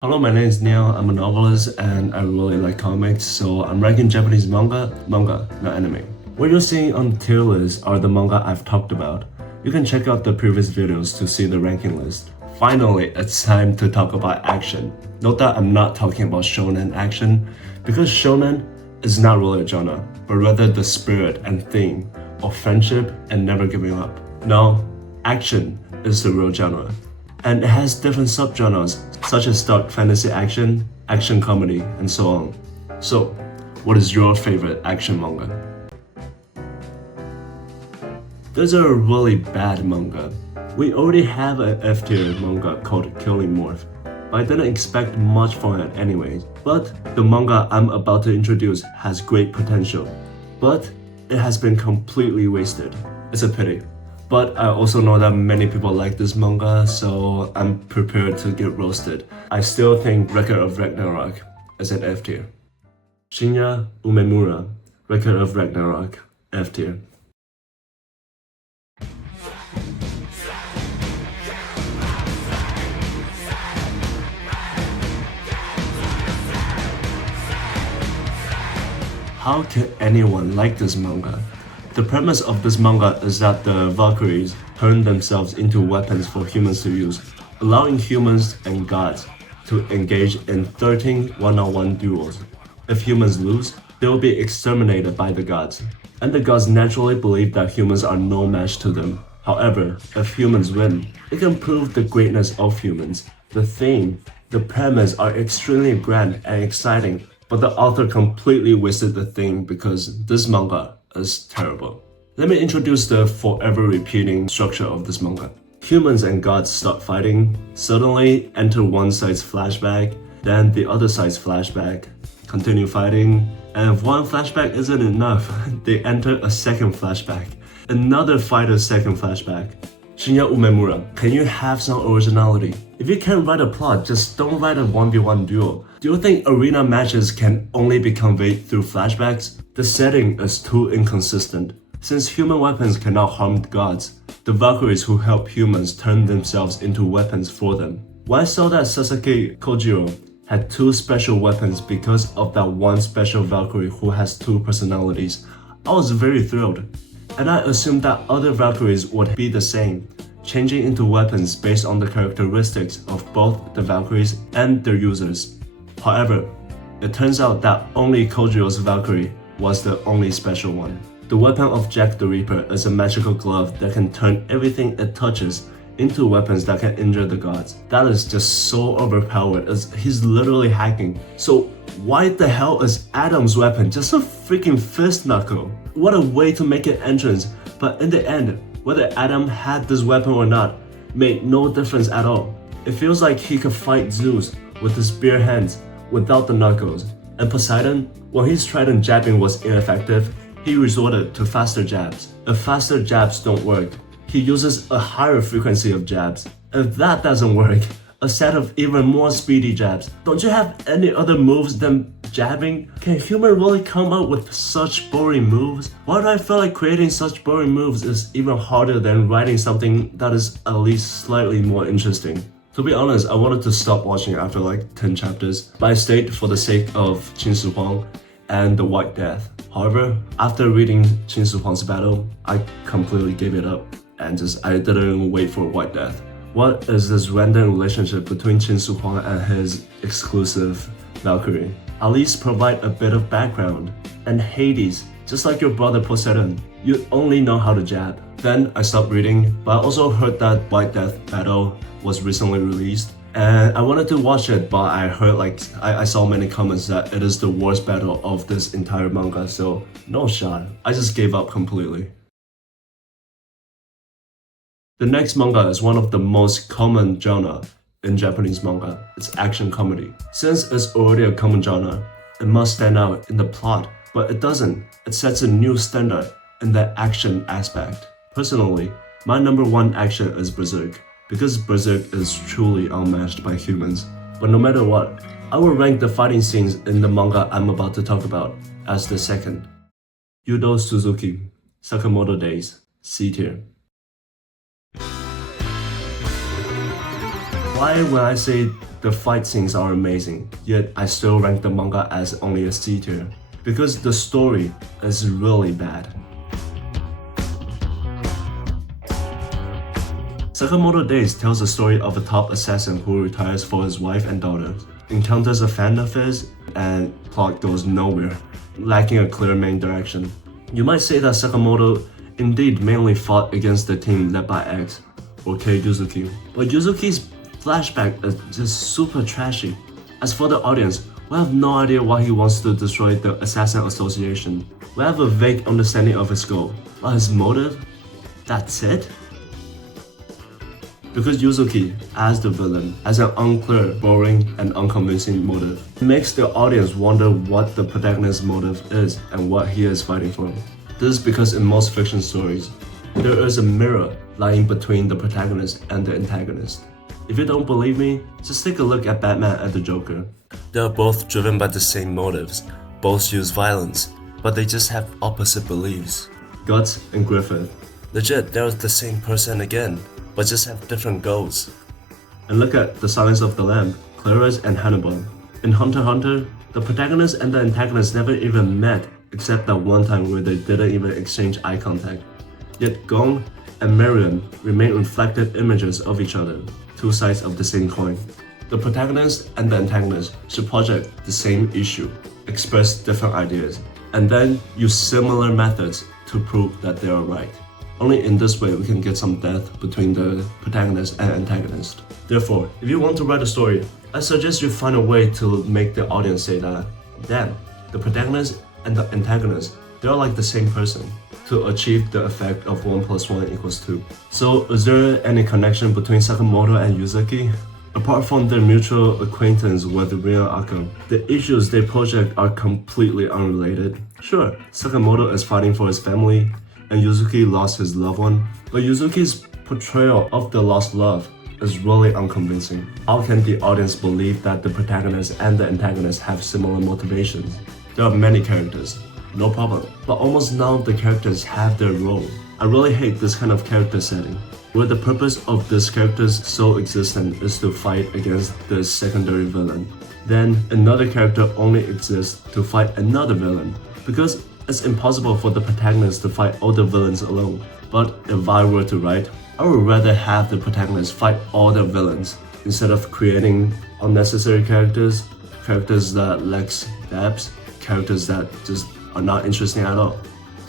Hello, my name is Neil. I'm a novelist and I really like comics, so I'm ranking Japanese manga, not anime. What you're seeing on the tier list are the manga I've talked about. You can check out the previous videos to see the ranking list. Finally, it's time to talk about action. Note that I'm not talking about shonen action, because shonen is not really a genre, but rather the spirit and theme of friendship and never giving up. No, action is the real genre. And it has different subgenres such as dark fantasy action, action comedy, and so on. So, what is your favorite action manga? There's a really bad manga. We already have an F-tier manga called Killing Morph, but I didn't expect much from it anyways. But the manga I'm about to introduce has great potential, but it has been completely wasted. It's a pity. But I also know that many people like this manga, so I'm prepared to get roasted. I still think Record of Ragnarok is an F tier. Shinya Umemura, Record of Ragnarok, F tier. How can anyone like this manga? The premise of this manga is that the Valkyries turn themselves into weapons for humans to use, allowing humans and gods to engage in 13 one-on-one duels. If humans lose, they will be exterminated by the gods, and the gods naturally believe that humans are no match to them. However, if humans win, it can prove the greatness of humans. The theme, the premise are extremely grand and exciting, but the author completely wasted the thing because this manga is terrible. Let me introduce the forever repeating structure of this manga. Humans and gods start fighting, suddenly enter one side's flashback, then the other side's flashback, continue fighting, and if one flashback isn't enough, they enter a second flashback, another fighter's second flashback. Shinya Umemura, can you have some originality? If you can't write a plot, just don't write a 1v1 duel. Do you think arena matches can only be conveyed through flashbacks? The setting is too inconsistent. Since human weapons cannot harm gods, the Valkyries who help humans turn themselves into weapons for them. When I saw that Sasaki Kojiro had two special weapons because of that one special Valkyrie who has two personalities, I was very thrilled. And I assumed that other Valkyries would be the same, changing into weapons based on the characteristics of both the Valkyries and their users. However, it turns out that only Kojiro's Valkyrie was the only special one. The weapon of Jack the Reaper is a magical glove that can turn everything it touches into weapons that can injure the gods. That is just so overpowered, he's literally hacking. So why the hell is Adam's weapon just a freaking fist knuckle? What a way to make an entrance, but in the end, whether Adam had this weapon or not made no difference at all. It feels like he could fight Zeus with his bare hands without the knuckles. And Poseidon, when his trident jabbing was ineffective, he resorted to faster jabs. If faster jabs don't work, he uses a higher frequency of jabs. If that doesn't work, a set of even more speedy jabs. Don't you have any other moves than jabbing? Can human really come up with such boring moves? Why do I feel like creating such boring moves is even harder than writing something that is at least slightly more interesting? To be honest, I wanted to stop watching after like 10 chapters, but I stayed for the sake of Qin Shi Huang and the White Death. However, after reading Qin Shi Huang's battle, I completely gave it up and I didn't even wait for White Death. What is this random relationship between Qin Shi Huang and his exclusive Valkyrie? At least provide a bit of background. And Hades, just like your brother Poseidon, you only know how to jab. Then I stopped reading, but I also heard that White Death battle was recently released. And I wanted to watch it, but I heard I saw many comments that it is the worst battle of this entire manga, so no shot. I just gave up completely. The next manga is one of the most common genre in Japanese manga. It's action comedy. Since it's already a common genre, it must stand out in the plot, but it doesn't. It sets a new standard in the action aspect. Personally, my number one action is Berserk, because Berserk is truly unmatched by humans. But no matter what, I will rank the fighting scenes in the manga I'm about to talk about as the second. Yudo Suzuki, Sakamoto Days, C tier. Why when I say the fight scenes are amazing, yet I still rank the manga as only a C tier, because the story is really bad. Sakamoto Days tells the story of a top assassin who retires for his wife and daughters, encounters a fan of his, and plot goes nowhere, lacking a clear main direction. You might say that Sakamoto indeed mainly fought against the team led by X, or Kei Yuzuki, but Yuzuki's flashback is just super trashy. As for the audience, we have no idea why he wants to destroy the Assassin Association. We have a vague understanding of his goal, but his motive? That's it? Because Yuzuki, as the villain, has an unclear, boring, and unconvincing motive. It makes the audience wonder what the protagonist's motive is and what he is fighting for. This is because in most fiction stories, there is a mirror lying between the protagonist and the antagonist. If you don't believe me, just take a look at Batman and the Joker. They are both driven by the same motives, both use violence, but they just have opposite beliefs. Guts and Griffith. Legit, they're the same person again, but just have different goals. And look at The Silence of the Lamb, Clarice and Hannibal. In Hunter x Hunter, the protagonist and the antagonist never even met, except that one time where they didn't even exchange eye contact. Yet Gon and Marion remain reflected images of each other, two sides of the same coin. The protagonist and the antagonist should project the same issue, express different ideas, and then use similar methods to prove that they are right. Only in this way we can get some depth between the protagonist and antagonist. Therefore, if you want to write a story, I suggest you find a way to make the audience say that, damn, the protagonist and the antagonist, they're like the same person, to achieve the effect of 1 + 1 = 2. So is there any connection between Sakamoto and Yuzuki? Apart from their mutual acquaintance with Rin and Akka, the issues they project are completely unrelated. Sure, Sakamoto is fighting for his family, and Yuzuki lost his loved one, but Yuzuki's portrayal of the lost love is really unconvincing. How can the audience believe that the protagonist and the antagonist have similar motivations? There are many characters, no problem, but almost none of the characters have their role. I really hate this kind of character setting, where the purpose of this character's sole existence is to fight against the secondary villain. Then another character only exists to fight another villain, because it's impossible for the protagonist to fight all the villains alone. But if I were to write, I would rather have the protagonist fight all the villains, instead of creating unnecessary characters that lack depth, characters that just are not interesting at all.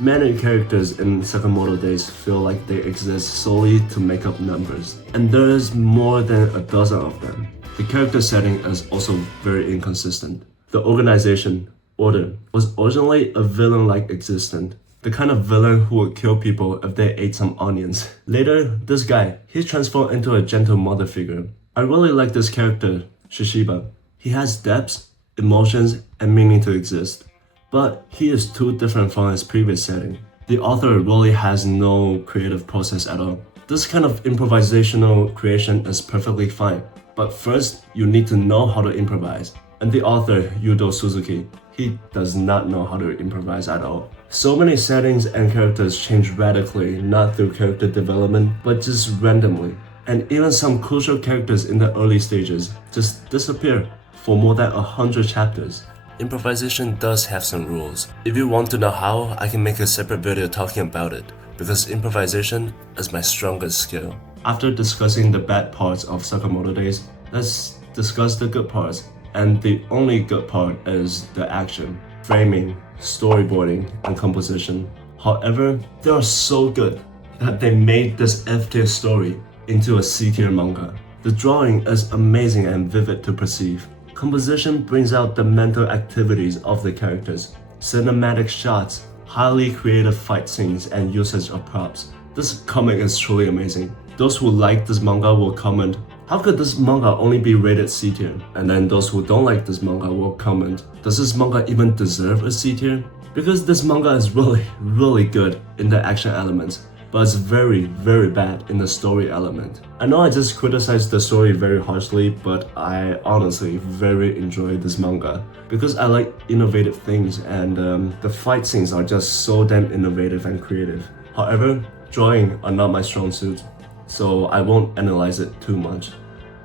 Many characters in Sakamoto Days feel like they exist solely to make up numbers, and there is more than a dozen of them. The character setting is also very inconsistent. The organization, Order, was originally a villain-like existence, the kind of villain who would kill people if they ate some onions. Later, this guy, he's transformed into a gentle mother figure. I really like this character, Shishiba. He has depth, emotions, and meaning to exist, but he is too different from his previous setting. The author really has no creative process at all. This kind of improvisational creation is perfectly fine, but first, you need to know how to improvise. And the author, Yudo Suzuki, he does not know how to improvise at all. So many settings and characters change radically, not through character development, but just randomly. And even some crucial characters in the early stages just disappear for more than 100 chapters. Improvisation does have some rules. If you want to know how, I can make a separate video talking about it, because improvisation is my strongest skill. After discussing the bad parts of Sakamoto Days, let's discuss the good parts. And the only good part is the action, framing, storyboarding, and composition. However, they are so good that they made this F-tier story into a C-tier manga. The drawing is amazing and vivid to perceive. Composition brings out the mental activities of the characters, cinematic shots, highly creative fight scenes, and usage of props. This comic is truly amazing. Those who like this manga will comment, how could this manga only be rated C tier? And then those who don't like this manga will comment, does this manga even deserve a C tier? Because this manga is really good in the action elements, but it's very bad in the story element. I know I just criticized the story very harshly, but I honestly very enjoy this manga because I like innovative things, and the fight scenes are just so damn innovative and creative. However, drawing are not my strong suit, so I won't analyze it too much.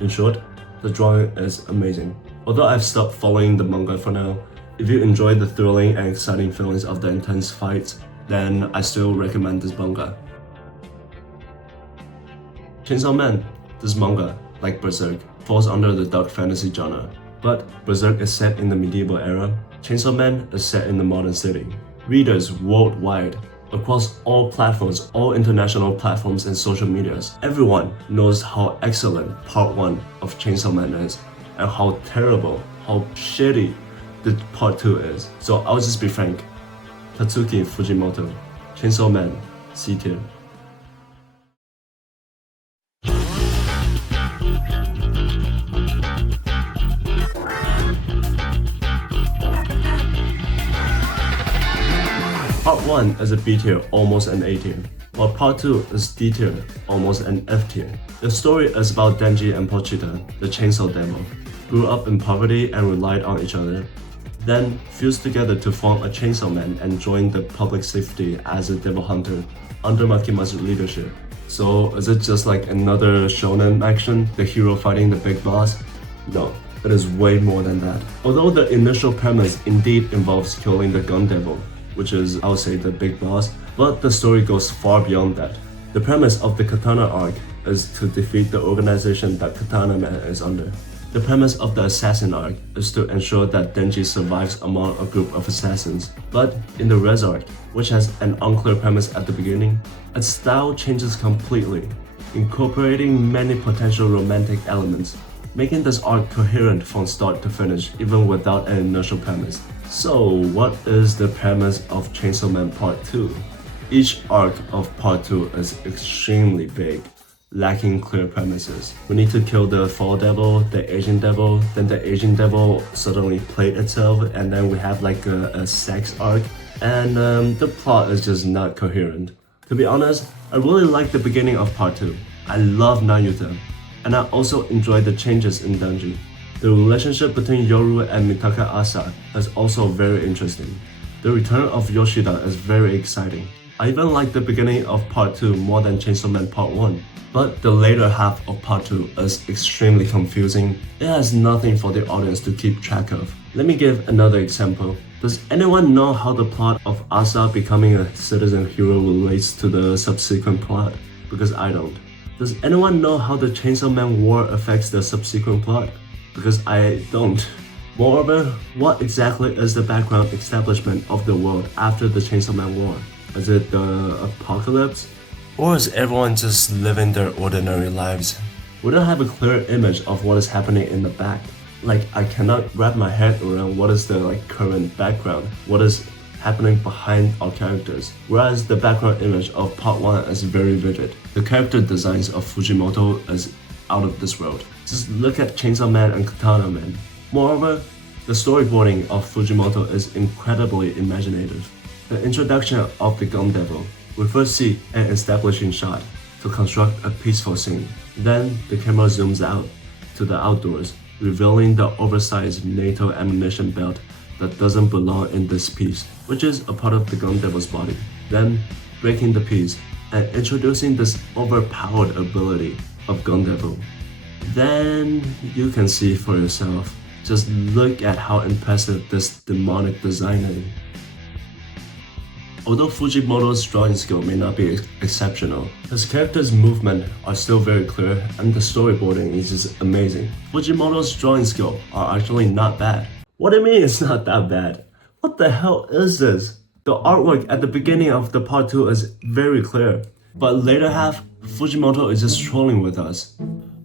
In short, The drawing is amazing. Although I've stopped following the manga for now, if you enjoy the thrilling and exciting feelings of the intense fights, then I still recommend this manga. Chainsaw Man. This manga, like Berserk, falls under the dark fantasy genre. But Berserk is set in the medieval era, Chainsaw Man is set in the modern city. Readers worldwide, across all platforms, all international platforms and social medias, everyone knows how excellent Part 1 of Chainsaw Man is, and how terrible, how shitty the Part 2 is. So I'll just be frank. Tatsuki Fujimoto, Chainsaw Man, C tier. Part 1 is a B tier, almost an A tier, while Part 2 is D tier, almost an F tier. The story is about Denji and Pochita, the Chainsaw Devil, grew up in poverty and relied on each other, then fused together to form a Chainsaw Man and joined the public safety as a devil hunter under Makima's leadership. So is it just like another shonen action, the hero fighting the big boss? No, it is way more than that. Although the initial premise indeed involves killing the gun devil, which is, I would say, the big boss, but the story goes far beyond that. The premise of the Katana arc is to defeat the organization that Katana Man is under. The premise of the Assassin arc is to ensure that Denji survives among a group of assassins. But in the Res arc, which has an unclear premise at the beginning, its style changes completely, incorporating many potential romantic elements, making this arc coherent from start to finish even without an initial premise. So what is the premise of Chainsaw Man Part 2? Each arc of Part 2 is extremely vague, lacking clear premises. We need to kill the Fall Devil, the Asian Devil, then the Asian Devil suddenly played itself, and then we have like a sex arc, and the plot is just not coherent. To be honest, I really like the beginning of Part 2. I love Nayuta, and I also enjoy the changes in Denji. The relationship between Yoru and Mitaka Asa is also very interesting. The return of Yoshida is very exciting. I even like the beginning of Part 2 more than Chainsaw Man Part 1. But the later half of Part 2 is extremely confusing. It has nothing for the audience to keep track of. Let me give another example. Does anyone know how the plot of Asa becoming a citizen hero relates to the subsequent plot? Because I don't. Does anyone know how the Chainsaw Man War affects the subsequent plot? Because I don't. Moreover, what exactly is the background establishment of the world after the Chainsaw Man War? Is it the apocalypse? Or is everyone just living their ordinary lives? We don't have a clear image of what is happening in the back. Like, I cannot wrap my head around what is the current background, what is happening behind our characters. Whereas the background image of Part 1 is very vivid. The character designs of Fujimoto is out of this world. Just look at Chainsaw Man and Katana Man. Moreover, the storyboarding of Fujimoto is incredibly imaginative. The introduction of the Gun Devil. We first see an establishing shot to construct a peaceful scene. Then the camera zooms out to the outdoors, revealing the oversized NATO ammunition belt that doesn't belong in this piece, which is a part of the Gun Devil's body. Then breaking the piece and introducing this overpowered ability of Gun Devil. Then you can see for yourself. Just look at how impressive this demonic design is. Although Fujimoto's drawing skill may not be exceptional, his character's movements are still very clear and the storyboarding is just amazing. Fujimoto's drawing skill are actually not bad. What do you mean it's not that bad? What the hell is this? The artwork at the beginning of the Part 2 is very clear, but later half, Fujimoto is just trolling with us.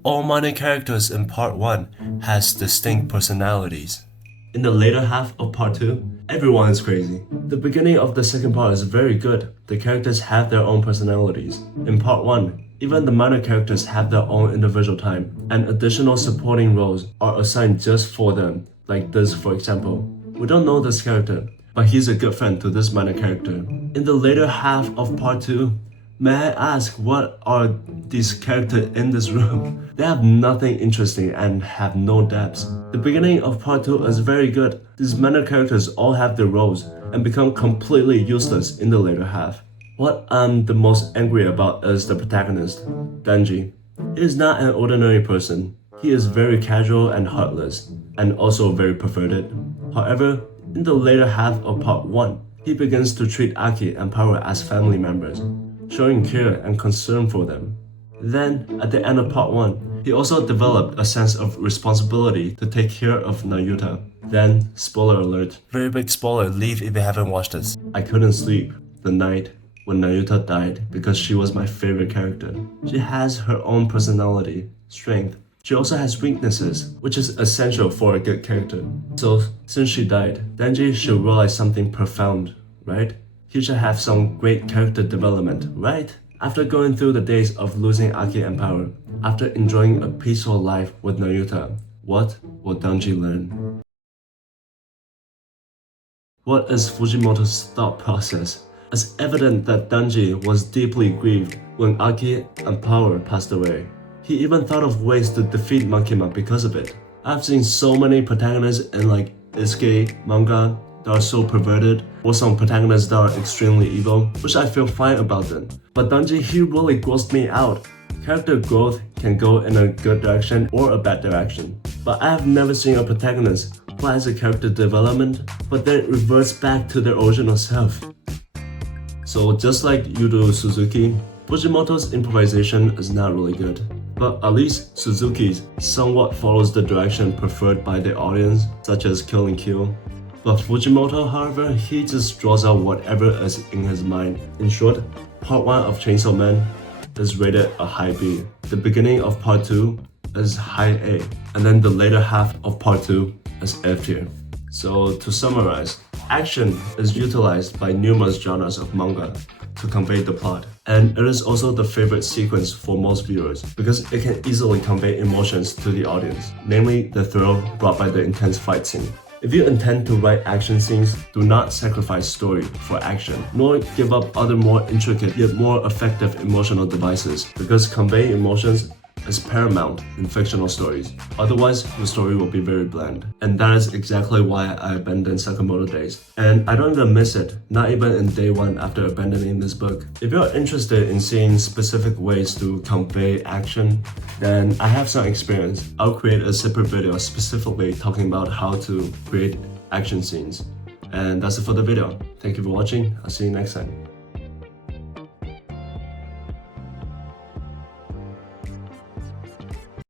All minor characters in Part 1 has distinct personalities. In the later half of Part 2, everyone is crazy. The beginning of the second part is very good. The characters have their own personalities. In Part 1, even the minor characters have their own individual time, and additional supporting roles are assigned just for them. Like this, for example. We don't know this character, but he's a good friend to this minor character. In the later half of Part 2, may I ask, what are these characters in this room? They have nothing interesting and have no depth. The beginning of Part 2 is very good. These minor characters all have their roles and become completely useless in the later half. What I'm the most angry about is the protagonist, Denji. He is not an ordinary person. He is very casual and heartless, and also very perverted. However, in the later half of part 1, he begins to treat Aki and Power as family members, showing care and concern for them. Then, at the end of part 1, he also developed a sense of responsibility to take care of Nayuta. Then, spoiler alert, very big spoiler, leave if you haven't watched this. I couldn't sleep the night when Nayuta died because she was my favorite character. She has her own personality, strength. She also has weaknesses, which is essential for a good character. So, since she died, Denji should realize something profound, right? He should have some great character development, right? After going through the days of losing Aki and Power, after enjoying a peaceful life with Nayuta, what will Denji learn? What is Fujimoto's thought process? It's evident that Denji was deeply grieved when Aki and Power passed away. He even thought of ways to defeat Makima because of it. I've seen so many protagonists in like Isekai manga that are so perverted, or some protagonists that are extremely evil, which I feel fine about them. But Denji, he really grossed me out. Character growth can go in a good direction or a bad direction, but I have never seen a protagonist who has a character development, but then it reverts back to their original self. So just like Yudo Suzuki, Fujimoto's improvisation is not really good. But at least Suzuki's somewhat follows the direction preferred by the audience, such as Kill and Kill. But Fujimoto, however, he just draws out whatever is in his mind. In short, part 1 of Chainsaw Man is rated a high B. The beginning of part 2 is high A. And then the later half of part 2 is F tier. So to summarize, action is utilized by numerous genres of manga to convey the plot. And it is also the favorite sequence for most viewers because it can easily convey emotions to the audience, namely the thrill brought by the intense fight scene. If you intend to write action scenes, do not sacrifice story for action, nor give up other more intricate yet more effective emotional devices, because conveying emotions is paramount in fictional stories. Otherwise, the story will be very bland. And that is exactly why I abandoned Sakamoto Days. And I don't even miss it, not even in day 1 after abandoning this book. If you're interested in seeing specific ways to convey action, then I have some experience. I'll create a separate video specifically talking about how to create action scenes. And that's it for the video. Thank you for watching. I'll see you next time.